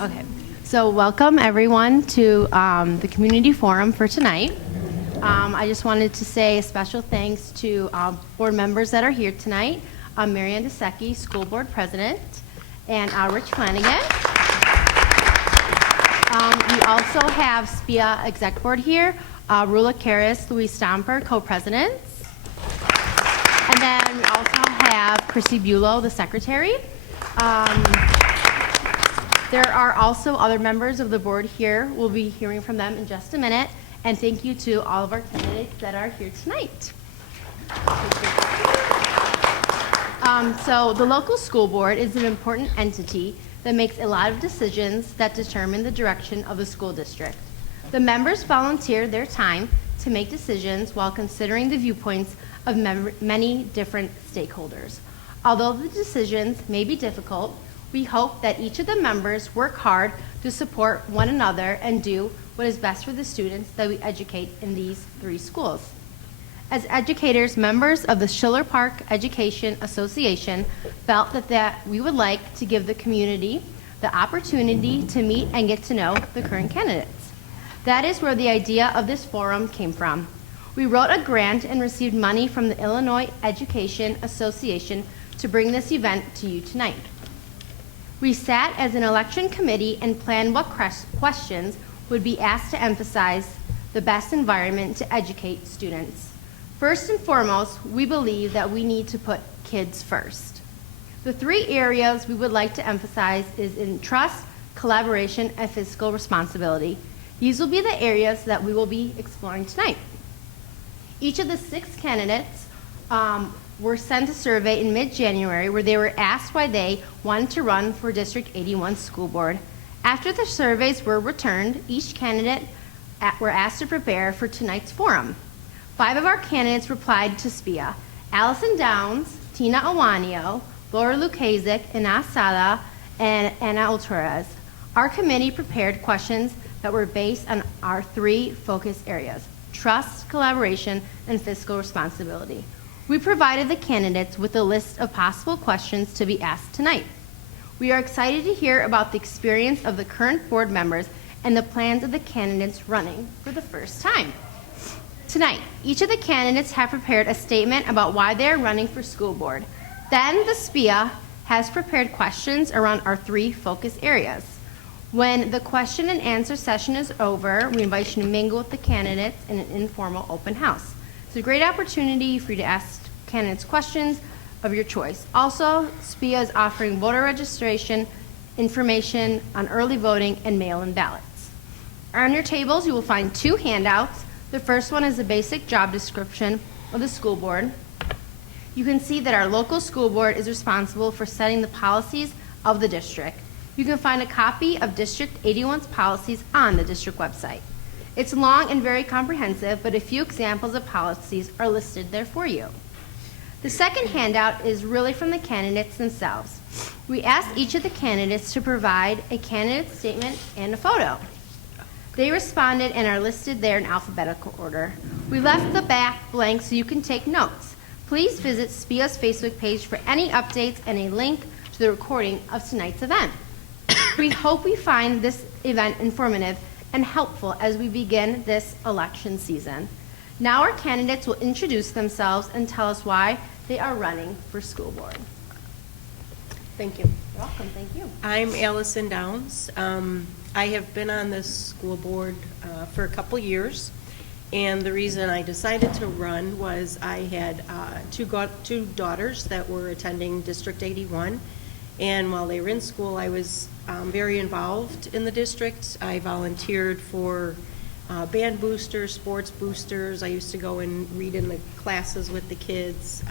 Okay, so welcome everyone to the community forum for tonight. I just wanted to say a special thanks to board members that are here tonight. Marianne DeSecchi, school board president, and Rich Flanagan. We also have SPEA exec board here, Rula Karras, Louise Stomper, co-presidents. And then we also have Chrissy Bulow, the secretary. There are also other members of the board here. We'll be hearing from them in just a minute. And thank you to all of our candidates that are here tonight. So the local school board is an important entity that makes a lot of decisions that determine the direction of the school district. The members volunteer their time to make decisions while considering the viewpoints of many different stakeholders. Although the decisions may be difficult, we hope that each of the members work hard to support one another and do what is best for the students that we educate in these 3 schools. As educators, members of the Schiller Park Education Association felt that we would like to give the community the opportunity to meet and get to know the current candidates. That is where the idea of this forum came from. We wrote a grant and received money from the Illinois Education Association to bring this event to you tonight. We sat as an election committee and planned what questions would be asked to emphasize the best environment to educate students. First and foremost, we believe that we need to put kids first. The 3 areas we would like to emphasize is in trust, collaboration, and fiscal responsibility. These will be the areas that we will be exploring tonight. Each of the 6 candidates were sent a survey in mid-January where they were asked why they wanted to run for District 81 school board. After the surveys were returned, each candidate were asked to prepare for tonight's forum. 5 of our candidates replied to SPEA: Allison Downs, Tina Awanio, Laura Lukasik, Ina Sala, and Anna Ultorez. Our committee prepared questions that were based on our 3 focus areas: trust, collaboration, and fiscal responsibility. We provided the candidates with a list of possible questions to be asked tonight. We are excited to hear about the experience of the current board members and the plans of the candidates running for the first time. Tonight, each of the candidates have prepared a statement about why they are running for school board. Then the SPEA has prepared questions around our 3 focus areas. When the question and answer session is over, we invite you to mingle with the candidates in an informal open house. It's a great opportunity for you to ask candidates questions of your choice. Also, SPEA is offering voter registration information on early voting and mail-in ballots. On your tables, you will find 2 handouts. The first one is a basic job description of the school board. You can see that our local school board is responsible for setting the policies of the district. You can find a copy of District 81's policies on the district website. It's long and very comprehensive, but a few examples of policies are listed there for you. The second handout is really from the candidates themselves. We asked each of the candidates to provide a candidate statement and a photo. They responded and are listed there in alphabetical order. We left the back blank so you can take notes. Please visit SPEA's Facebook page for any updates and a link to the recording of tonight's event. We hope we find this event informative and helpful as we begin this election season. Now our candidates will introduce themselves and tell us why they are running for school board. Thank you. You're welcome. Thank you. I'm Allison Downs. I have been on this school board for a couple years, and the reason I decided to run was I had 2 daughters that were attending District 81, and while they were in school, I was very involved in the district. I volunteered for band boosters, sports boosters. I used to go and read in the classes with the kids.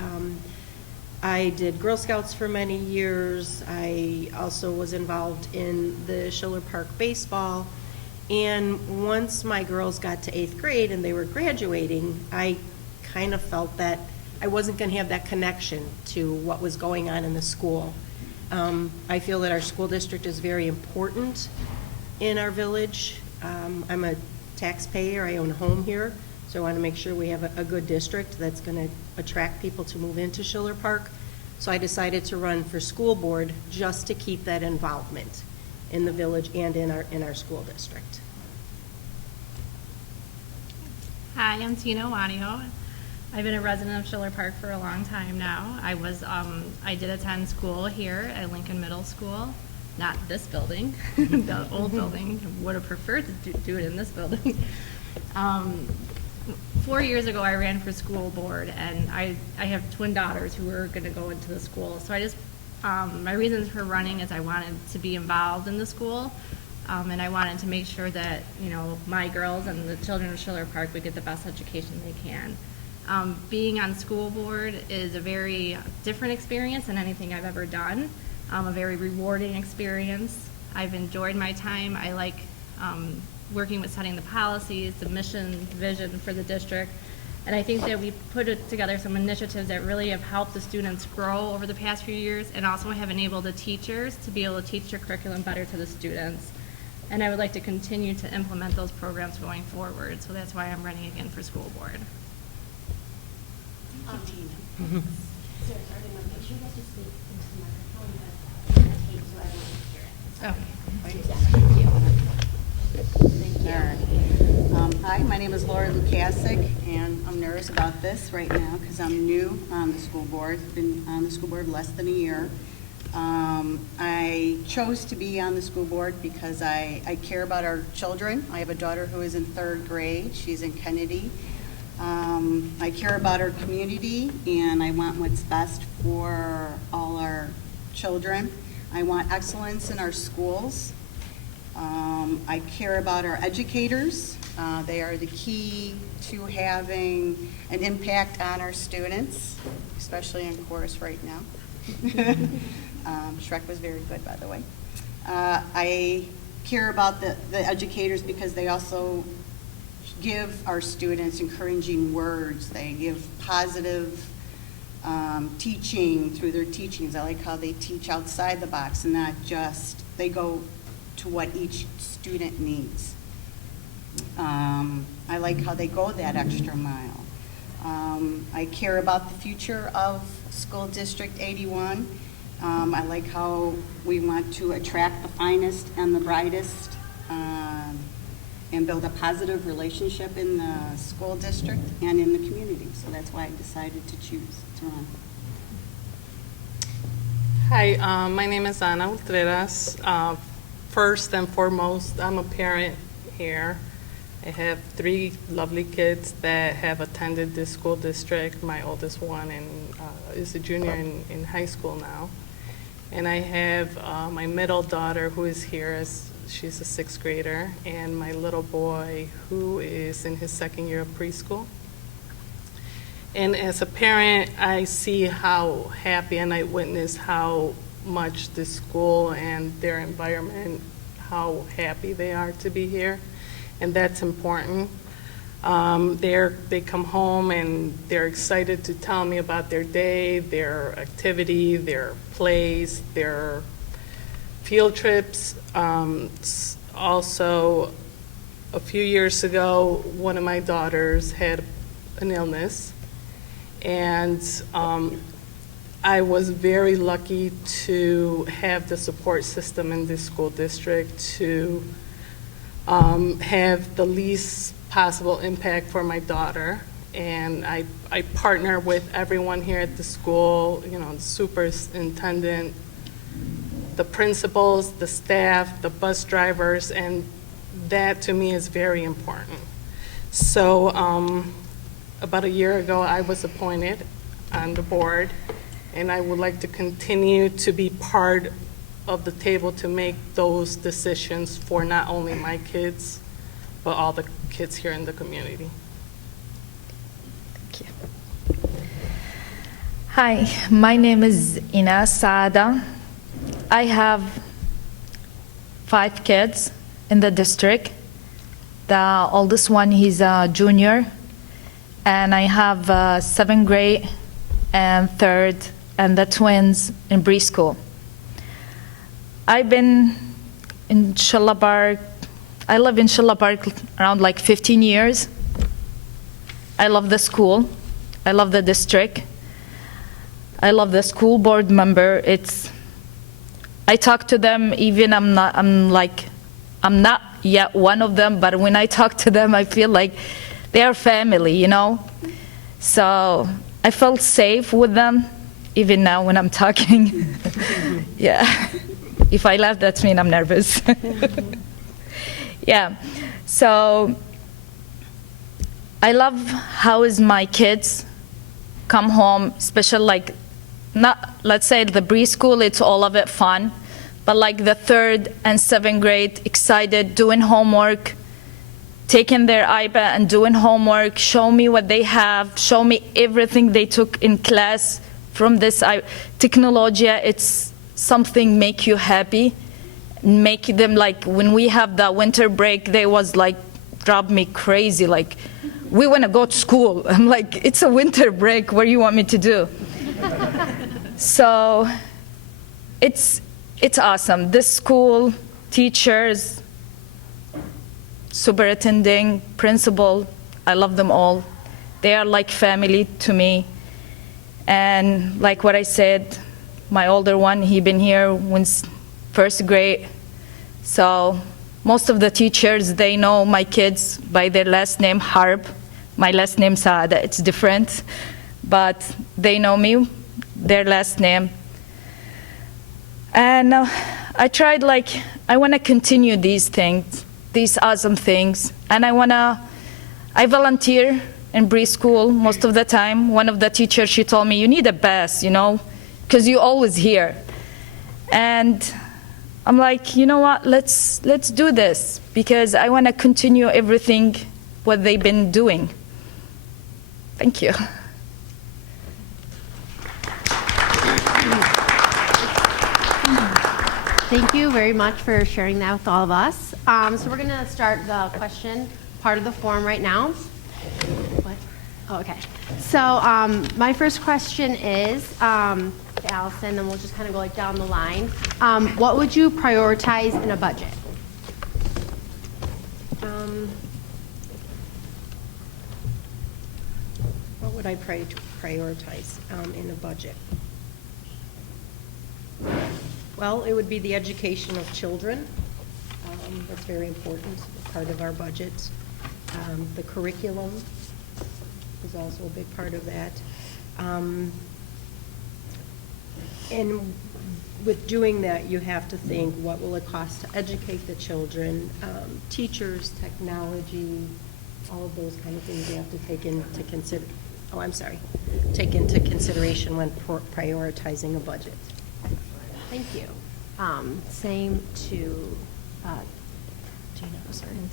I did Girl Scouts for many years. I also was involved in the Schiller Park baseball. And once my girls got to 8th grade and they were graduating, I kind of felt that I wasn't going to have that connection to what was going on in the school. I feel that our school district is very important in our village. I'm a taxpayer. I own a home here. So I want to make sure we have a good district that's going to attract people to move into Schiller Park. So I decided to run for school board just to keep that involvement. in the village and in our school district. Hi, I'm Tina Wanio. I've been a resident of Schiller Park for a long time now. I did attend school here at Lincoln Middle School, not this building, the old building. Would have preferred to do it in this building. 4 years ago, I ran for school board, and I have twin daughters who are going to go into the school. So my reasons for running is I wanted to be involved in the school. And I wanted to make sure that, my girls and the children of Schiller Park would get the best education they can. Being on school board is a very different experience than anything I've ever done, a very rewarding experience. I've enjoyed my time. I like working with setting the policies, the mission, vision for the district. And I think that we put together some initiatives that really have helped the students grow over the past few years, and also have enabled the teachers to be able to teach their curriculum better to the students. And I would like to continue to implement those programs going forward. So that's why I'm running again for school board. Hi, my name is Laura Lukasik, and I'm nervous about this right now because I'm new on the school board. I've been on the school board less than a year. I chose to be on the school board because I care about our children. I have a daughter who is in 3rd grade. She's in Kennedy. I care about our community, and I want what's best for all our children. I want excellence in our schools. I care about our educators. They are the key to having an impact on our students, especially in chorus right now. Shrek was very good, by the way. I care about the educators because they also give our students encouraging words. They give positive teaching through their teachings. I like how they teach outside the box and not just, they go to what each student needs. I like how they go that extra mile. I care about the future of School District 81. I like how we want to attract the finest and the brightest and build a positive relationship in the school district and in the community. So that's why I decided to choose to run. Hi, my name is Ana Ultreras. First and foremost, I'm a parent here. I have 3 lovely kids that have attended this school district. My oldest one is a junior in high school now. And I have my middle daughter who is here, she's a 6th grader, and my little boy who is in his 2nd year of preschool. And as a parent, I see how happy, and I witness how much the school and their environment, how happy they are to be here, and that's important. They come home and they're excited to tell me about their day, their activity, their plays, their field trips. Also, a few years ago, one of my daughters had an illness, and I was very lucky to have the support system in this school district to have the least possible impact for my daughter. And I partner with everyone here at the school, the superintendent, the principals, the staff, the bus drivers, and that to me is very important. So about a year ago, I was appointed on the board, and I would like to continue to be part of the table to make those decisions for not only my kids, but all the kids here in the community. Thank you. Hi, my name is Ina Saada. I have 5 kids in the district. The oldest one, he's a junior, and I have 7th grade and 3rd, and the twins in preschool. I've been in Schiller Park. I live in Schiller Park around like 15 years. I love the school. I love the district. I love the school board member. It's I talk to them, even I'm not yet one of them, but when I talk to them, I feel like they are family, you know? So I felt safe with them, even now when I'm talking. Yeah. If I laugh, that means I'm nervous. Yeah. So I love how is my kids come home, especially like, not, let's say the preschool, it's all of it fun, but like the 3rd and 7th grade, excited, doing homework, taking their iPad and doing homework, show me what they have, show me everything they took in class from this technology. It's something make you happy, make them like, when we have the winter break, they was like, drive me crazy, like, we want to go to school. I'm like, it's a winter break, what do you want me to do? So it's awesome. This school, teachers, superintendent, principal, I love them all. They are like family to me. And like what I said, my older one, he been here since 1st grade. So most of the teachers, they know my kids by their last name, Harb. My last name, Saada, it's different. But they know me, their last name. And I tried, like, I want to continue these things, these awesome things. And I volunteer in preschool most of the time. One of the teachers, she told me, you need a bus, you know, because you're always here. And I'm like, you know what, let's do this, because I want to continue everything what they've been doing. Thank you. Thank you very much for sharing that with all of us. So we're going to start the question part of the form right now. What? Oh, okay. So my first question is, Allison, and we'll just kind of go like down the line. What would you prioritize in a budget? What would I prioritize in a budget? Well, it would be the education of children. That's very important, part of our budget. The curriculum is also a big part of that. And with doing that, you have to think, what will it cost to educate the children? Teachers, technology, all of those kind of things you have to take into consideration when prioritizing a budget. Thank you. Same to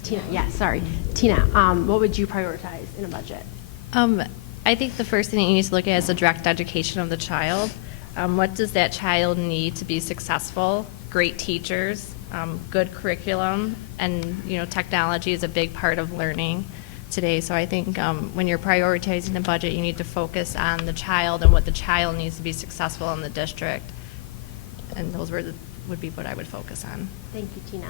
Tina. Yeah, sorry. Tina, what would you prioritize in a budget? I think the first thing that you need to look at is the direct education of the child. What does that child need to be successful? Great teachers, good curriculum, and technology is a big part of learning today. So I think when you're prioritizing the budget, you need to focus on the child and what the child needs to be successful in the district. And those would be what I would focus on. Thank you, Tina.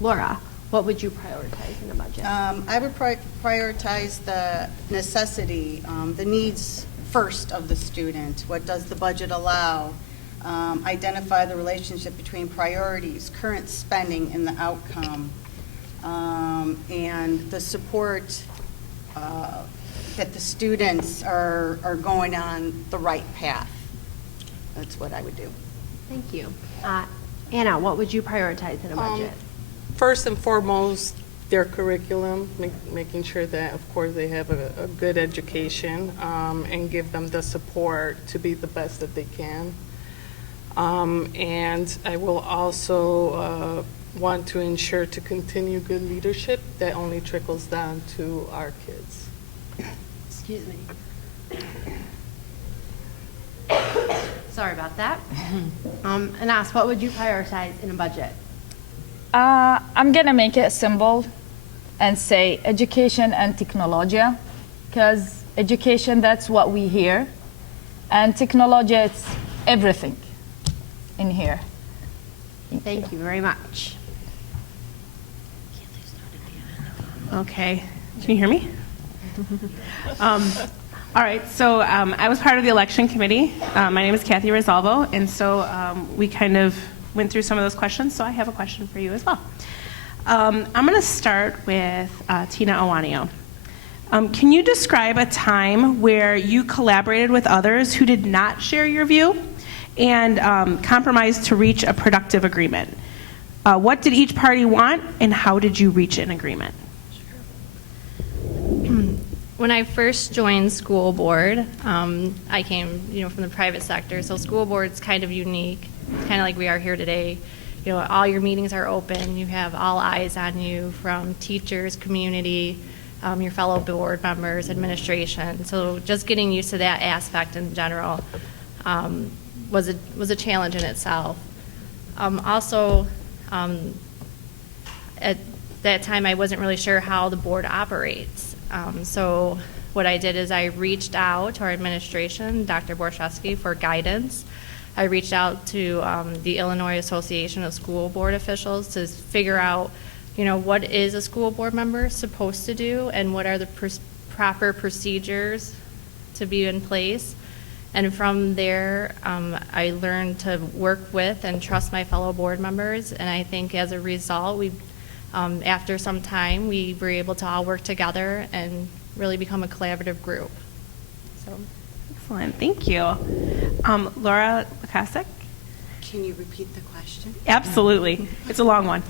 Laura, what would you prioritize in a budget? I would prioritize the necessity, the needs first of the student. What does the budget allow? Identify the relationship between priorities, current spending, and the outcome, and the support that the students are going on the right path. That's what I would do. Thank you. Anna, what would you prioritize in a budget? First and foremost, their curriculum, making sure that, of course, they have a good education, and give them the support to be the best that they can. And I will also want to ensure to continue good leadership that only trickles down to our kids. Excuse me. Sorry about that. And ask, what would you prioritize in a budget? I'm gonna make it simple and say education and technology, because education, that's what we hear, and technology, it's everything in here. Thank you very much. Okay, can you hear me? All All right, so I was part of the election committee. My name is Kathy Rosalvo, and so we kind of went through some of those questions, so I have a question for you as well. I'm going to start with Tina Awanio. Can you describe a time where you collaborated with others who did not share your view and compromised to reach a productive agreement? What did each party want, and how did you reach an agreement? When I first joined school board, I came, from the private sector, so school board's kind of unique, kind of like we are here today. All your meetings are open. You have all eyes on you from teachers, community, your fellow board members, administration. So just getting used to that aspect in general was a challenge in itself. Also, at that time, I wasn't really sure how the board operates. So what I did is I reached out to our administration, Dr. Borszewski, for guidance. I reached out to the Illinois Association of School Board Officials to figure out, what is a school board member supposed to do and what are the proper procedures to be in place. And from there, I learned to work with and trust my fellow board members. And I think as a result, after some time, we were able to all work together and really become a collaborative group. So. Excellent, thank you. Laura Lukasik? Can you repeat the question? Absolutely. It's a long one.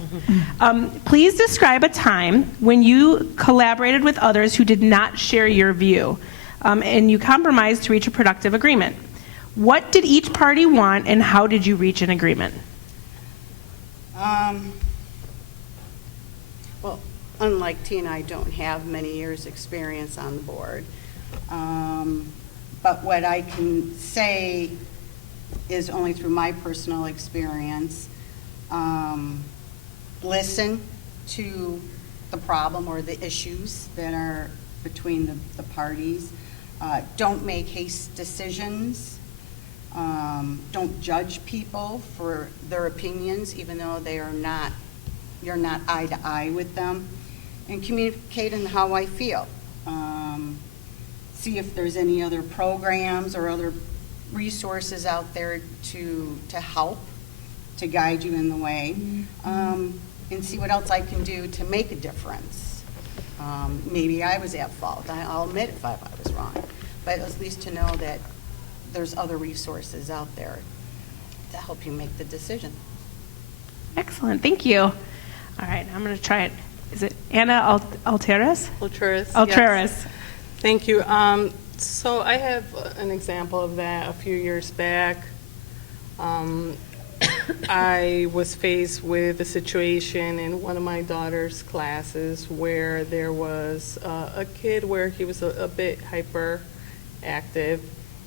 Please describe a time when you collaborated with others who did not share your view, and you compromised to reach a productive agreement. What did each party want, and how did you reach an agreement? Well, unlike Tina, I don't have many years' experience on the board. But what I can say is only through my personal experience. Listen to the problem or the issues that are between the parties. Don't make haste decisions. Don't judge people for their opinions, even though you're not eye to eye with them. And communicate in how I feel. See if there's any other programs or other resources out there to help, to guide you in the way, and see what else I can do to make a difference. Maybe I was at fault. I'll admit if I was wrong, but at least to know that there's other resources out there to help you make the decision. Excellent, thank you. All right, I'm going to try it. Is it Anna Alteras? Alteras. Yes. Thank you. So I have an example of that. A few years back, I was faced with a situation in one of my daughter's classes where there was a kid where he was a bit hyperactive,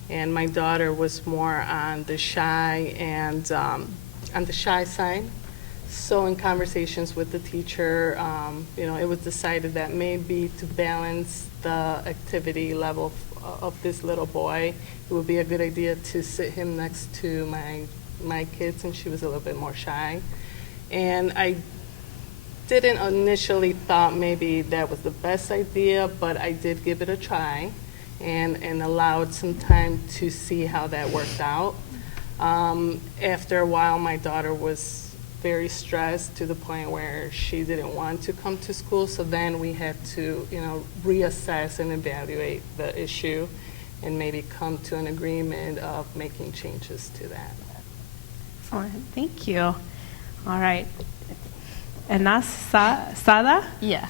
and my daughter was more on the shy and on the shy side. So in conversations with the teacher, it was decided that maybe to balance the activity level of this little boy, it would be a good idea to sit him next to my kids, and she was a little bit more shy. And I didn't initially thought maybe that was the best idea, but I did give it a try and allowed some time to see how that worked out. After a while, my daughter was very stressed to the point where she didn't want to come to school. So then we had to, reassess and evaluate the issue and maybe come to an agreement of making changes to that. Excellent, thank you. All right. And that's Sada? Yeah.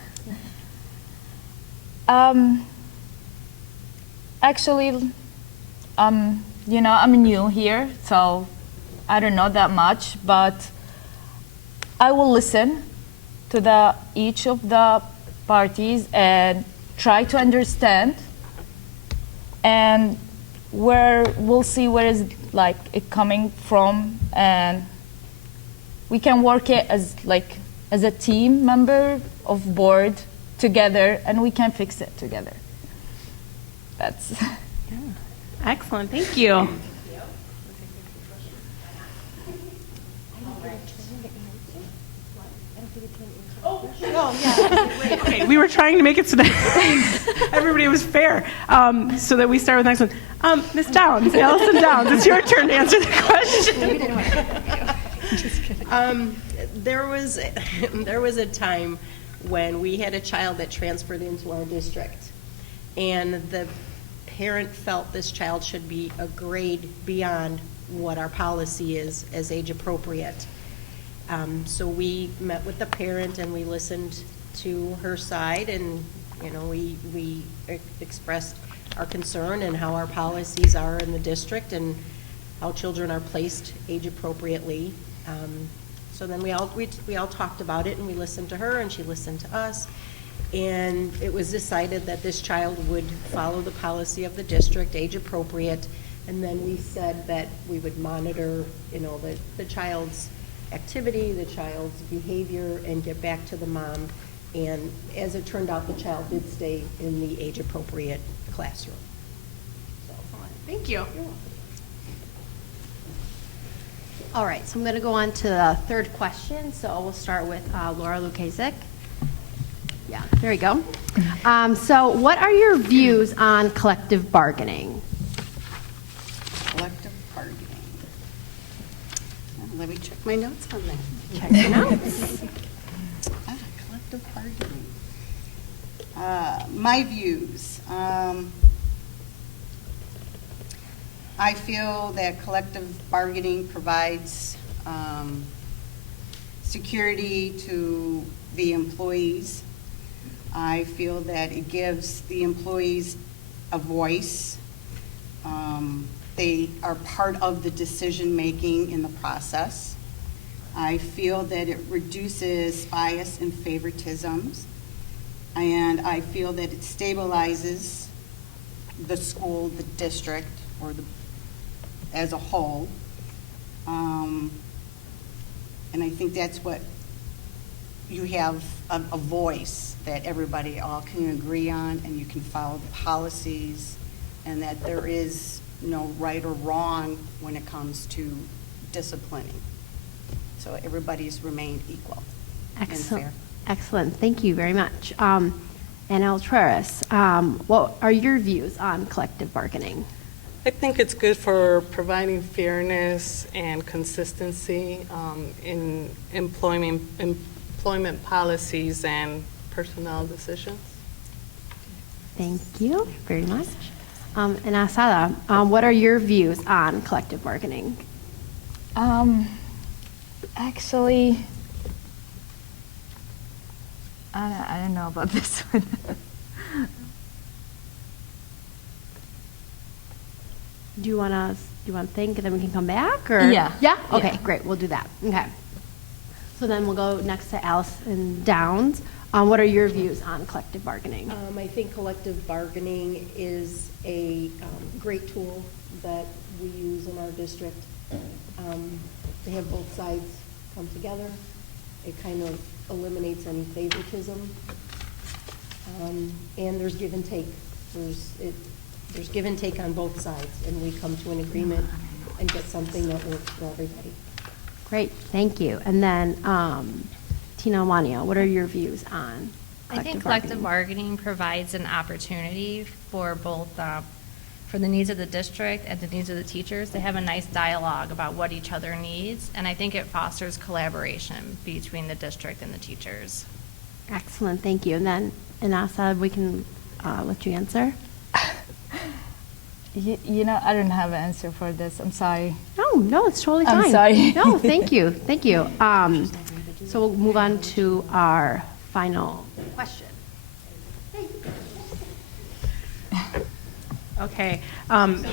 Actually, I'm new here, so I don't know that much, but I will listen to each of the parties and try to understand, and we'll see where is it coming from, and we can work it as a team member of board together, and we can fix it together. That's Excellent, thank you. Okay, we were trying to make it so that everybody was fair, so that we start with the next one. Ms. Downs, Allison Downs, it's your turn to answer the question. There was a time when we had a child that transferred into our district, and the parent felt this child should be a grade beyond what our policy is as age appropriate. So we met with the parent and we listened to her side, and we expressed our concern and how our policies are in the district and how children are placed age appropriately. So then we all talked about it, and we listened to her and she listened to us, and it was decided that this child would follow the policy of the district, age appropriate, and then we said that we would monitor the child's activity, the child's behavior, and get back to the mom. And as it turned out, the child did stay in the age appropriate classroom. Thank you. All right, so I'm going to go on to the third question. So we'll start with Laura Lukasik. Yeah, there you go. So what are your views on collective bargaining? Collective bargaining. Let me check my notes on that. Check your notes. Collective bargaining. My views. I feel that collective bargaining provides security to the employees. I feel that it gives the employees a voice. They are part of the decision-making in the process. I feel that it reduces bias and favoritisms, and I feel that it stabilizes the school, the district, or as a whole. And I think that's what you have a voice that everybody all can agree on, and you can follow the policies, and that there is no right or wrong when it comes to disciplining. So everybody's remained equal and fair. Excellent. Thank you very much. And Altreras, what are your views on collective bargaining? I think it's good for providing fairness and consistency in employment policies and personnel decisions. Thank you very much. And Asada, what are your views on collective bargaining? Actually, I don't know about this one. Do you want to think, and then we can come back, or Yeah. Yeah. Okay. Yeah. Great. We'll do that. Okay. So then we'll go next to Allison Downs. What are your views on collective bargaining? I think collective bargaining is a great tool that we use in our district. They have both sides come together. It kind of eliminates any favoritism. And there's give and take. There's give and take on both sides, and we come to an agreement and get something that works for everybody. Great. Thank you. And then Tina Wanio, what are your views on I think collective bargaining provides an opportunity for both, for the needs of the district and the needs of the teachers to have a nice dialogue about what each other needs, and I think it fosters collaboration between the district and the teachers. Excellent. Thank you. And then Inasa, we can let you answer. You know, I don't have an answer for this. I'm sorry. No, it's totally I'm fine. sorry. No, thank you. Thank you. So we'll move on to our final question. Okay,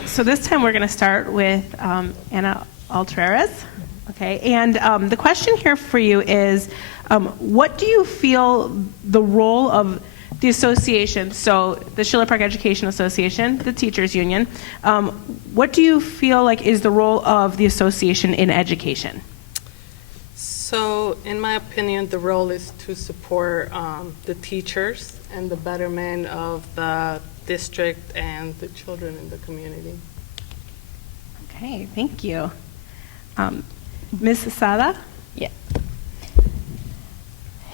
so this time we're going to start with Anna Altreras. Okay, and the question here for you is, what do you feel the role of the association, so the Schiller Park Education Association, the teachers union, what do you feel like is the role of the association in education? So, in my opinion, the role is to support the teachers and the betterment of the district and the children in the community. Okay, thank you. Ms. Sada? Yeah.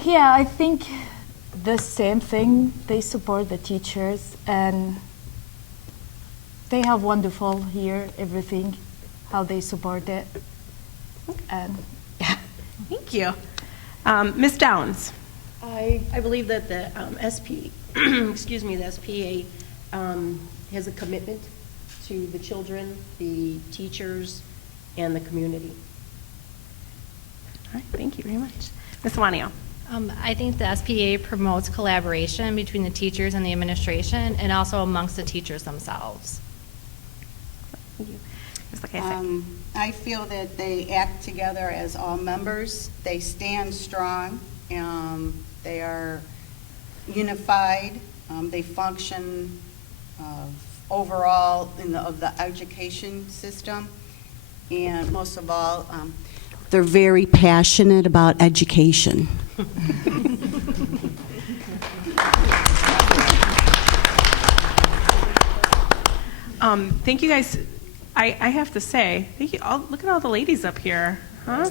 Yeah, I think the same thing. They support the teachers, and they have wonderful here, everything, how they support it. And yeah. Thank you. Ms. Downs? I believe that the SP, excuse me, the SPA has a commitment to the children, the teachers, and the community. All right, thank you very much. Ms. Wanio? I think the SPA promotes collaboration between the teachers and the administration, and also amongst the teachers themselves. Thank you. Ms. Lacasse? I feel that they act together as all members. They stand strong. They are unified. They function overall of the education system. And most of all, they're very passionate about education. Thank you guys. I have to say, thank you. Look at all the ladies up here. Huh?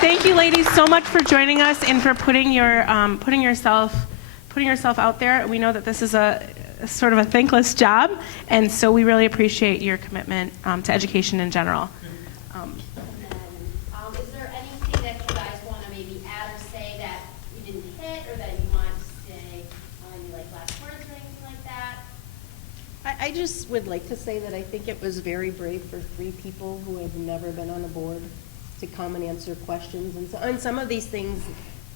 Thank you, ladies, so much for joining us and for putting yourself out there. We know that this is a sort of a thankless job, and so we really appreciate your commitment to education in general. Is there anything that you guys want to maybe add or say that we didn't hit, or that you want to say, maybe like last words or anything like that? I just would like to say that I think it was very brave for 3 people who have never been on a board to come and answer questions. And so, on some of these things,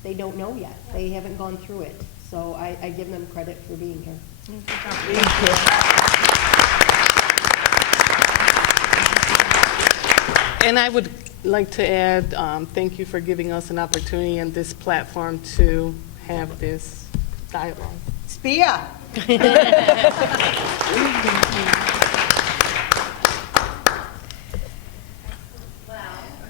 they don't know yet. They haven't gone through it. So I give them credit for being here. And I would like to add, thank you for giving us an opportunity and this platform to have this dialogue. SPEA.